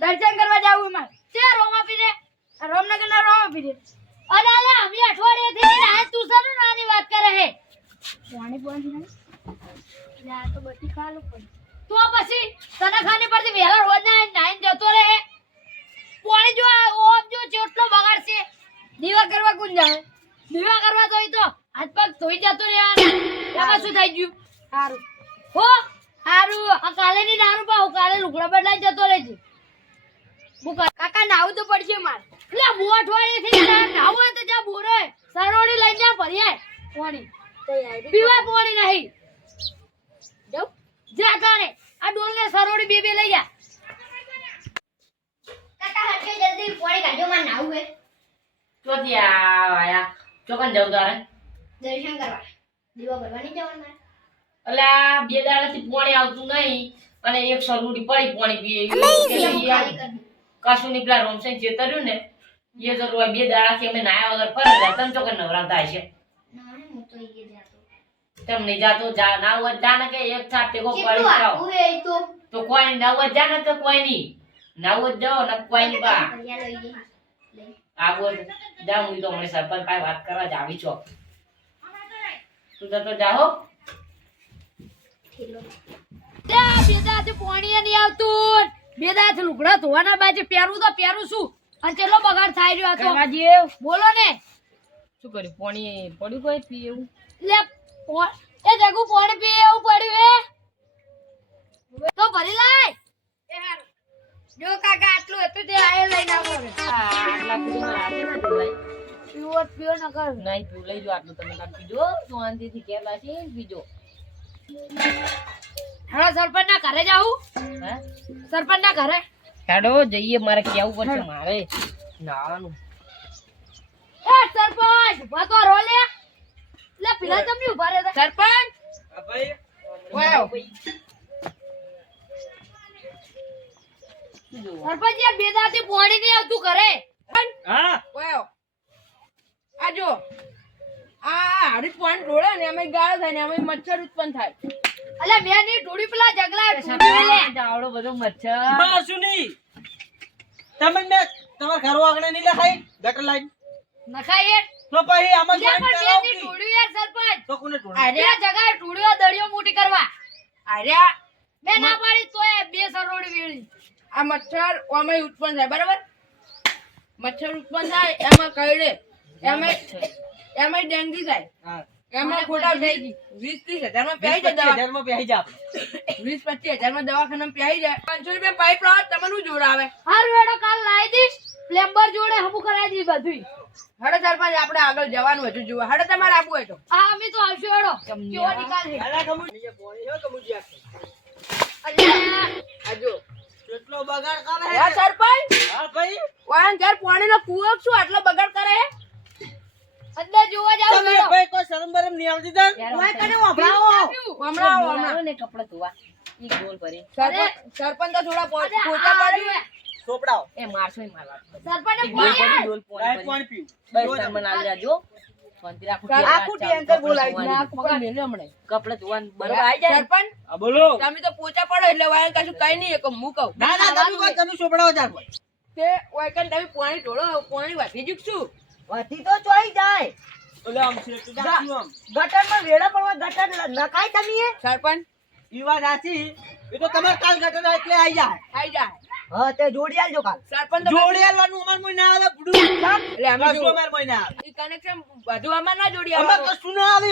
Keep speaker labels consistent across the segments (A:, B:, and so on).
A: દર્શન કરવા જાવું મારે
B: તે રોમા પીરે
A: રોમનગર ના રોમા પીરે
B: અરે અરે અમે અઠવાડિયે થી આજ તું સર નાની વાત કરે હે?
A: પાણી પાણી ના આ તો બધી ખાલું પડે.
B: તો પછી તને ખાની પરથી વેલા રોજ ના નાઈન જતો રહે. પાણી જો ઓમ જો ચેટલો બગાડશે
A: દીવા કરવા કોણ જાય
B: દીવા કરવા તો તો હાથ પગ ધોઈ જતો રે યાર એમાં શું થઈ ગયું?
A: સારું
B: હો?
A: સારું
B: આ કાલે ની દારૂ પાઉં કાલે લુગડા બદલાઈ જતો રહેજે.
A: બુકા કાકા નાવું તો પડશે માર.
B: એટલે બુ અઠવાડિયેથી નાવું હોય તો જ્યાં બોરે. સરોડી લઈને જ્યાં ફરી આય પાણી.
A: તૈયારી
B: પીવા પાણી નહીં.
A: જાઉં.
B: જા તારે. આ ડોલ ને સરોડી બે બે લઈ જા.
A: કાકા હટકે જલ્દી પાણી કાઢો માર નાવું હે
C: ચોથી આયા. ચોકન જવું તારે.
A: દર્શન કરવા. દીવા ભરવાની જવાનું મારે.
C: આ બે દાડાથી પાણી આવતું નહીં. અને એક સરુડી પડી પાણી પીએ. કશું ની પેલા રોમસેન ચેતર્યું ને એ જરૂર બે દાડાથી અમે નાયા વગર ફરે રહ્યા તને ચોકન નવરાતા હશે.
A: ના હું તો જાતો.
C: જાતો જા ના હોય જા ને કે એક થાપ ટેકો પડી જાઓ
A: તો.
C: કોઈ ના હોય જા ને તો કોઈ નહીં. ના હોય જાઓ ને કોઈ ની બા. આવો જા હું તો મને સરપંચ પાસે વાત કરવા જ આવી છો. તું જતો
A: થેલો.
B: ત્યાં બેદાથી પાણી નહીં આવતું. બેદાથી લુગડા ધોવાના બાજુ પહેરું તો પહેરું શું અને ચેટલો બગાડ થાય રહ્યો હતો તો. બોલો ને.
C: શું કર્યું? પાણી પડ્યું કોઈ પી એવું?
B: લે એ જગુ પાણી પી એવું પડ્યું એ તો ભરી લાય.
A: જો કાકા આટલું હતું તે આયે લઈને આવો.
C: આટલા રાતે ના જોવાય
B: પીવો પીવો ન કર.
C: નહીં તું લઈ જો આટલું તમે તાર પીજો શાંતિથી કેલા છે પીજો.
B: હેડો સરપંચ ના ઘરે જાવું સરપંચ ના ઘરે?
C: હેડો જઈએ મારે કેવું પડશે મારે. નાવાનું.
B: એ સરપંચ ઊભા તો રહો લે. લે પેલા તમને ઊભા રહે
A: સરપંચ! ભાઈ.
B: સરપંચ યાર બેદાથી પાણી નહીં આવતું ઘરે.
A: હા. આજો જો. આ હારી પોઈન્ટ ડોળે ને એમાં ગાળ થાય ને એમાં મચ્છર ઉત્પન્ન થાય.
B: અલે મેં ની ઢોળી પેલા જગલા ઢોળી લે
C: બધો મચ્છર.
D: બાસુ નહીં? તમે મેં તમારા ઘરો આગળ નહીં લખાઈ ગટર લાઈન.
B: નખાય એ.
D: તો પછી આમાં જોઈન
B: પણ મેં ની
D: કરાવો કે?
B: ઢોળી યાર સરપંચ.
D: તો કોને ઢોળે?
A: અરે.
B: બે ઢોળીઓ દળીઓ મોટી કરવા.
A: અરે.
B: બે ના પાડી તોય બે સરોડી વેળી.
A: આ મચ્છર આમાં ઉત્પન્ન થાય બરાબર? મચ્છર ઉત્પન્ન થાય એમાં કઈડે એમાં એમાં ડેન્ગ્યુ થાય એમાં ખોટા વીસ ત્રીસ
D: હજારમાં
A: પ્યાઈ જાય વીસ પચીસ હજારમાં દવાખાના પ્યાઈ જાય. પાંચસો રૂપિયા પાઇપ લાવે તમને શું જોર આવે
B: હારું હેડો કાલ લાવી દઈશ. પ્લેમ્બર જોડે હમું કરાવી દઈશ બધુંય.
A: હડો પાંચ આપણે આગળ જવાનું હતું જોવા. હડો તમારે આપવું હોય તો.
B: હા અમે તો આવશું હેડો. કેવો નિકાલ છે
D: અલા કમુ- કેટલો બગાડ કરે
A: હે સરપંચ!
D: હા ભાઈ.
A: વાહન ઘર પાણીનો કૂવો શું આટલો બગાડ?
B: અંદર જોવા જાવ
D: તમે ભાઈ કોઈ શરમ બરમ નહીં આવતી તને?
C: ઓય
A: કને હમણાં આવો, હમણાં.
C: ને કપડા ધોવા. ઈ ગોલ ભરી.
A: સરપંચ સરપંચ તો થોડા પોતા
B: આ
A: પાડી
B: રહ્યું
C: એ. મારશો ય મારવા
B: સરપંચને
C: ઈ ગોલ પોણી
D: પીવું.
C: બસ તમે. આવી જાજો.
A: સરપંચ તો પોચા પડો એટલે કશું કઈ નહીં હું કહું.
D: ના ના તમે કોઈ તમે સોપડાવો ચાર.
A: તે વાયકન તમે પાણી ઢોળો પાણી વાટી જુકશું
E: વધી તો ચોઈ જાય
D: ઓલે આમ છે, તું આમ.
E: ગટરમાં વેડા પણ ગટર નખાય તમે
A: સરપંચ
D: ઈ વાત સાચી. એ તો તમારે કાલ ગટર એટલે આઈ જાય.
A: આઈ જાય
E: હા તે જોડી આલજો કાલ
A: સરપંચ તો
D: આલવાનું અમાર મોય ના આવે, ભૂંડું.
A: એટલે અમે જો
D: અમાર મોય ના આવે.
A: ઈ કનેક્શન બધું અમાર ના જોડી
D: અમાર
A: આવવાનું.
D: કશું ના આવે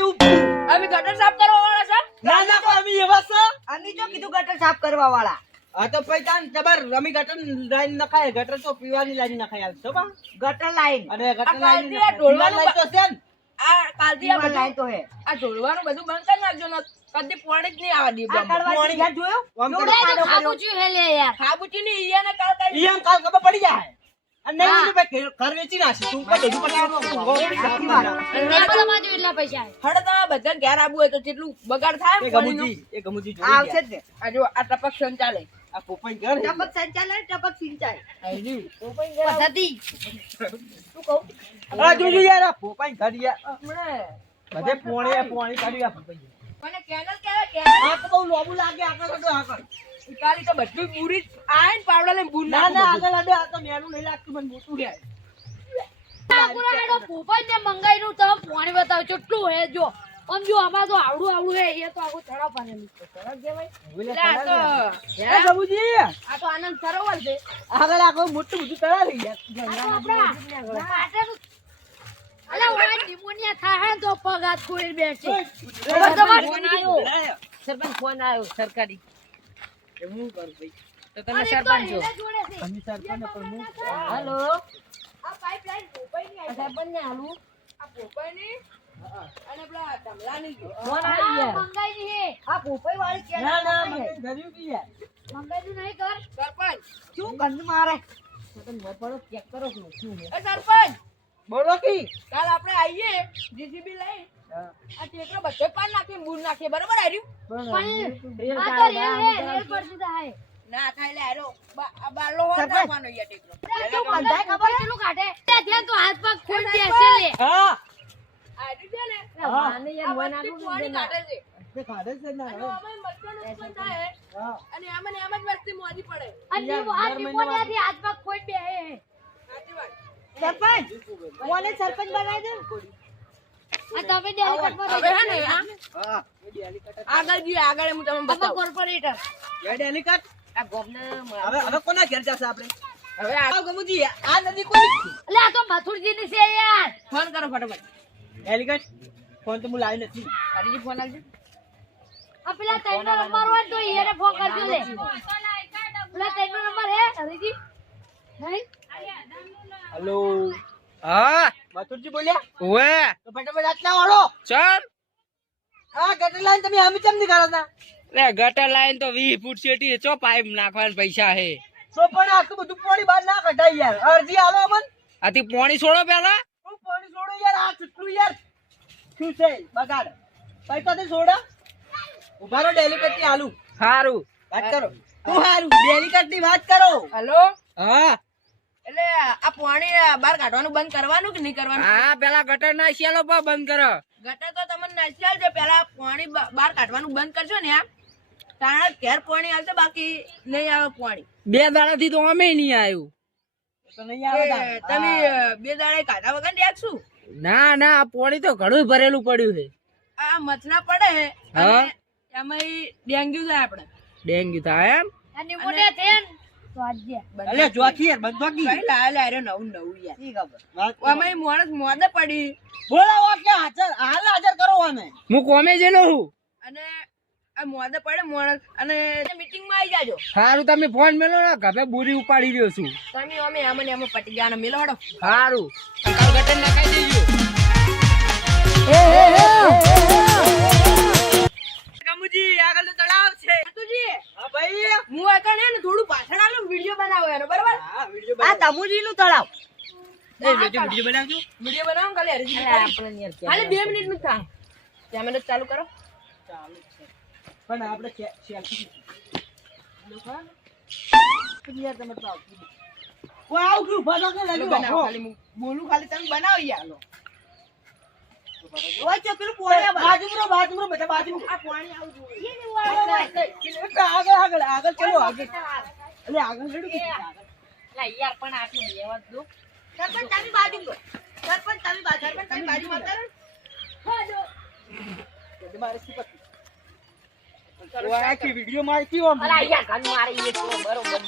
A: અમે ગટર સાફ કરવા વાળા છે
D: ના ના પણ અમે એવા છે.
E: અમે જો કીધું ગટર સાફ કરવા વાળા
D: હા તો પછી તાન તમાર અમે ગટર લાઈન નખાય ગટર તો પીવાની લાઈન નખાય હાલ તો બા.
E: ગટર લાઈન.
D: અને ગટર લાઈન
A: ઢોલવાનું
D: લાઈન તો છે ને.
A: આ કાલથી આ
E: લાઈન
A: બધું
E: તો હે
A: આ ઢોળવાનું બધું બંધ કરી નાખજો ને કદી પોણી જ નહીં આવા દી
E: કરવા ઘેર જોયો?
B: છું હે લે યાર.
A: ખાબુચી ની ઈયાને કાલ કાલ
D: ઈ કાલ કબ પડી જાય. અને નહીં તો ભાઈ ઘર- વેચી નાખી તું કઈ બધું પછી
B: એટલા પૈસા
A: હડ તમે બધા ઘેર આબુ હોય તો કેટલું બગાડ થાય
D: એ ગમુજી એ ગમુજી
E: આ આવશે જ ને.
A: આ જો આ ટપક સંચાલે
D: આ પોપાઈ ઘર
E: ટપક સંચાલન ટપક સિંચાઈ.
A: આઈ રહ્યું.
B: પદ્ધતિ.
A: શું કહું?
D: આ જોજો યાર આ પોપાઈ ઘર યાર બધે પોણી પોણી કાઢી આ પોપાઈ
A: મને કેનલ કહેવાય કેનલ.
D: આ તો બહુ લોબુ લાગે આગળ કાઢો આગળ.
A: ઉતારી તો બધું પૂરી આય ને પાવડા લઈને બૂન
D: ના ના
A: નાખું બધું.
D: આગળ આડે આ તો મેનું નહીં લાગતું મને મોટું યાર
B: ઠાકોરા હેડો ભોપાઈ ને તમે પાણી બતાવો કેટલું હે જો. આમ જો આમાં તો આવડું આવડું હે એ તો આખું તળાવ પાડેલું છે. તળાવ કહેવાય?
A: આ તો
D: બાબુજી?
A: આ તો આનંદ સરોવર છે.
D: આગળ આખો મોટું બધું તળાવ થઈ
B: ગયા. આપણા માટેનું અલા ઓલા નિમોનિયા થાય ને તો પગ હાથ ખોઈ બેસે.
C: ફોન આવ્યો સરપંચ ફોન આવ્યો સરકારી.
D: હું કરું ભાઈ?
C: તો તમે સરપંચ છો.
D: સરપંચ પણ હું
C: હાલો.
A: આ પાઇપલાઇન ભોપાઈની આવી.
C: સરપંચ ને હાલું.
A: આ ભોપાઈની અને પેલા ધમલાની
C: ફોન આવી ગયા
B: મંગાઈની હે
E: આ પોપઈ વાળી ક્યાં
D: ના ના
E: ના
D: મને ગર્યું કી યાર
B: મંગાઈનું નહીં કર.
A: સરપંચ.
E: શું ગંધ મારે?
C: સરપંચ મોપડો ચેક કરો કે શું
A: એ સરપંચ.
D: બોલો કી.
A: કાલ આપણે આવીએ જીસીબી લઈ. આ ટેકરો બધો પાન નાખીને બૂન નાખીએ બરાબર આર્યું
B: પણ આ તો રેલ હે રેલ પર સીધા હે
A: ના થાય લે આર્યો બાલો આ બારલો હોય
E: સરપંચ.
A: નાખવાનો યાર ટેકરો.
B: શું બંધાય ખબર? કેટલું કાઢે ત્યાં ત્યાં તો હાથ પગ લે.
D: હા.
A: છે ને. આ
C: યાર મોય
A: વસ્તી પાણી કાઢે છે.
D: તે ખાધે છે ને
A: અને અમે મચ્છરનું ઉત્પન્ન થાય. અને આમાં ને આમ જ વસ્તી મોદી પડે.
B: આ આ નિમોનિયાથી હાથ પગ બે હે.
E: સરપંચ કોને સરપંચ બનાવી દે
B: આ તમે ડેલિકેટમાં
A: હવે હે ને હા?
D: હા. એ ડેલી કટ
A: આગળ જઈએ આગળ હું તમને બતાવું.
B: કોર્પોરેટર.
D: એ ડેલી
C: આ ગોમને
D: હવે હવે કોના ઘેર જશે આપણે?
A: હવે આ
D: ગમુજી આ નદી કોઈ
B: એટલે આ તો મથુરજીની છે યાર.
A: ફોન કરો ફટાફટ.
D: ડેલી કટ ફોન તો હું લાવી નથી.
A: હરીજી ફોન આવજો
B: આ પેલા તૈનો નંબર હોય તો એને ફોન કરજો લે. પેલા તૈનો નંબર હે હરીજી. નહીં?
D: હેલો.
F: હા.
D: મથુરજી બોલ્યા?
F: ઓએ
D: તો ફટાફટ આટલા વાળો
F: ચાલ
D: હા ગટર લાઈન તમે આમ કેમ નહીં કરો તા
F: લે ગટર લાઈન તો 20 ફૂટ છેટી ચો પાઇપ નાખવાના પૈસા હે?
D: તો પણ આખું બધું પાણી બહાર ના કઢાય યાર અરજી આવે અમન.
F: આથી પાણી છોડો પેલા.
D: આ કેટલું યાર. શું છે? બગાડ. કઈ છોડા ઊભા રહો ડેલિકેટ આલુ.
F: સારું
D: વાત કરો. તું હારું. ડેલિકેટ વાત કરો.
A: હલો?
F: હા.
A: એટલે આ પાણી બહાર કાઢવાનું બંધ કરવાનું કે નહીં કરવાનું?
F: હા પેલા ગટર બંધ કરો.
A: તો તમને પેલા પાણી બહાર કાઢવાનું બંધ કરશો ને આમ તાણા ઘેર પાણી આવશે બાકી નહીં આવે પાણી.
F: બે દાડા થી તો અમે નહીં આવ્યું.
D: તો નહીં આવે
A: એ,
D: તાર.
A: તમે બે દાડા કાઢા વગર રાખશું?
F: ના ના આ પાણી તો ઘણું ભરેલું પડ્યું છે.
A: આ મચરા પડે
F: હે?
A: હા. એમાં ડેન્ગ્યુ થાય આપણે.
F: ડેન્ગ્યુ થાય એમ?
B: અને નિમોનિયા છે ને તો આજે
D: અલે જોખી યાર બંધ જોખી
A: કઈ લાવે લાવે નવું નવું યાર.
E: ઈ ખબર.
A: અમે માણસ પડી.
D: બોલાવો કે હાજર હાલ હાજર કરો અમે.
F: હું કોમે જેલો હું
A: અને મોદે પડે માણસ. અને મીટિંગમાં આવી જાજો.
F: સારું તમે ફોન મેલો ને ઘરે બુરી ઉપાડી રહ્યો છું.
A: તમે અમે આમ ને આમ પટી ગયા મેલો હડો
F: સારું કાલ ગટર નખાઈ દેજો
D: કમુજી આગળ તો તળાવ છે.
A: તુજી
D: હા ભાઈ.
A: હું આ ને થોડું પાછળ આલો વિડિયો બનાવો એનો બરાબર?
D: હા વિડિયો
E: આ તમુજી નું તળાવ.
D: એ વિડિયો બનાવજો.
A: વિડિયો બનાવો કાલે હરજી
C: આપણે
A: ખાલી બે મિનિટનું થાય. કેમેરા ચાલુ કરો.
D: પણ આપણે
A: હું. બોલું ખાલી તમે બનાવો યાર
E: ઓય પેલું પોણે
D: બાજુમાં બાજુમાં બધા બાજુમાં.
A: આ પાણી આવું
D: આગળ આગળ આગળ ચલો આગળ. એટલે આગળ હેડો
C: લા યાર પણ આટલું બેવા દો.
E: સરપંચ તમે બાજુ કરો. સરપંચ તમે બાજુ
A: સરપંચ તમે બાજુ માં કરો
D: એટલે મારે શું આખી વિડિયો મારતી હો
C: અરે યાર ઘન મારી એ તો બરોબર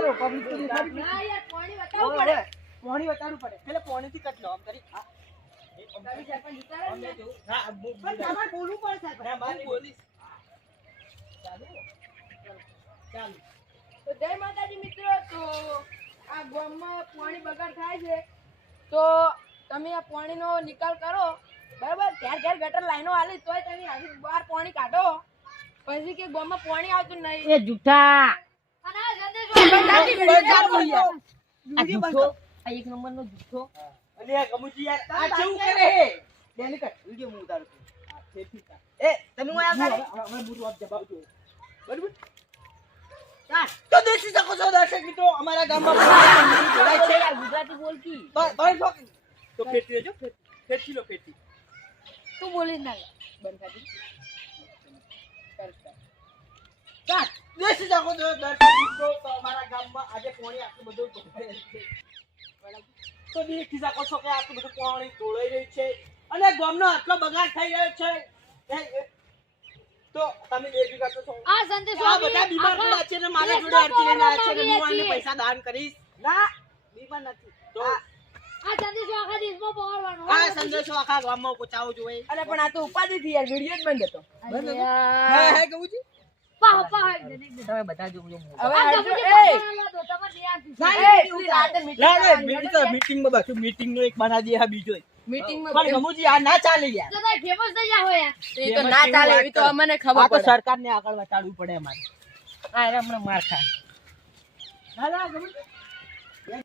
D: પાણી
A: ના યાર પાણી બતાવવું પડે
D: વતાડવું પડે એટલે પાણી થી કટલો આમ કરી હા.
A: તમે સરપંચ ઉતારો ને
D: હા, બો-
E: પણ તમારે બોલવું પડે સરપંચ
D: હા, મારી બોલીશ. ચાલુ? ચાલુ.
A: તો જય માતાજી મિત્રો તો આ ગામમાં પાણી બગાડ થાય છે તો તમે આ પાણીનો નિકાલ કરો બરાબર ઘેર ઘેર ગટર લાઈનો આલી તોય તમે આજે બહાર પાણી કાઢો પછી કે ગોમાં પાણી આવતું નહીં
C: એ જૂઠા
B: આ.
C: આ આ એક નંબર નો જૂઠો
D: અને ગમુજી યાર, આ કેવું કરે હે? ડેલી કટ, વીડિયો હું ઉતારું છું. કર.
E: એ તમે હું
D: હવે- જવાબ જવાબ બરાબર?
E: ચાલ.
D: તો દેખી શકો છો દર્શક મિત્રો અમારા ગામમાં પાણી જોડાય છે
C: યાર ગુજરાતી બોલતી
D: જો. તો લેજો, ફેરથી. ફેરથી લો, ફેરથી.
B: તું બોલી ના
A: બંધ કર.
D: ચાલ દેશી જાગો તો અમારા ગામમાં આજે પાણી આટલું બધું? તો દેખી શકો છો કે આટલું બધું પાણી ઢોળાઈ રહ્યું છે. અને ગામનો આટલો બગાડ થઈ રહ્યો છે. તો તમે દેખી શકો છો.
B: આ સંદેશો
D: આ બધા બીમાર પડ્યા છે ને મારા જોડે અરજી લઈને આવ્યા છે ને હું આને પૈસા દાન કરીશ? ના. બીમાર નથી. તો
B: આ સંદેશો આખા દેશમાં પહોંચવાનો
D: આ સંદેશો આખા ગામમાં પહોંચાવો જોઈએ?
A: અરે પણ આ તો ઉપાધિથી યાર વિડિયો જ બંધ હતો.
D: હે હે કહું છું?
B: પાહ પાહ એકદમ, એકદમ.
C: તમે બધા
A: હવે
B: હતો.
A: ના, meeting
D: ના ના
A: કરવાની.
D: મીટિંગ. મીટિંગમાં બાકી મીટિંગનો એક બનાવી હા બીજો
A: Meetingમાં
D: પણ ના ચાલે યાર.
B: તો તમે famous થઈ જાઓ યાર.
A: એ તો ના
D: આગળ વટાડવું પડે અમારે.
C: માર
D: ગમુજી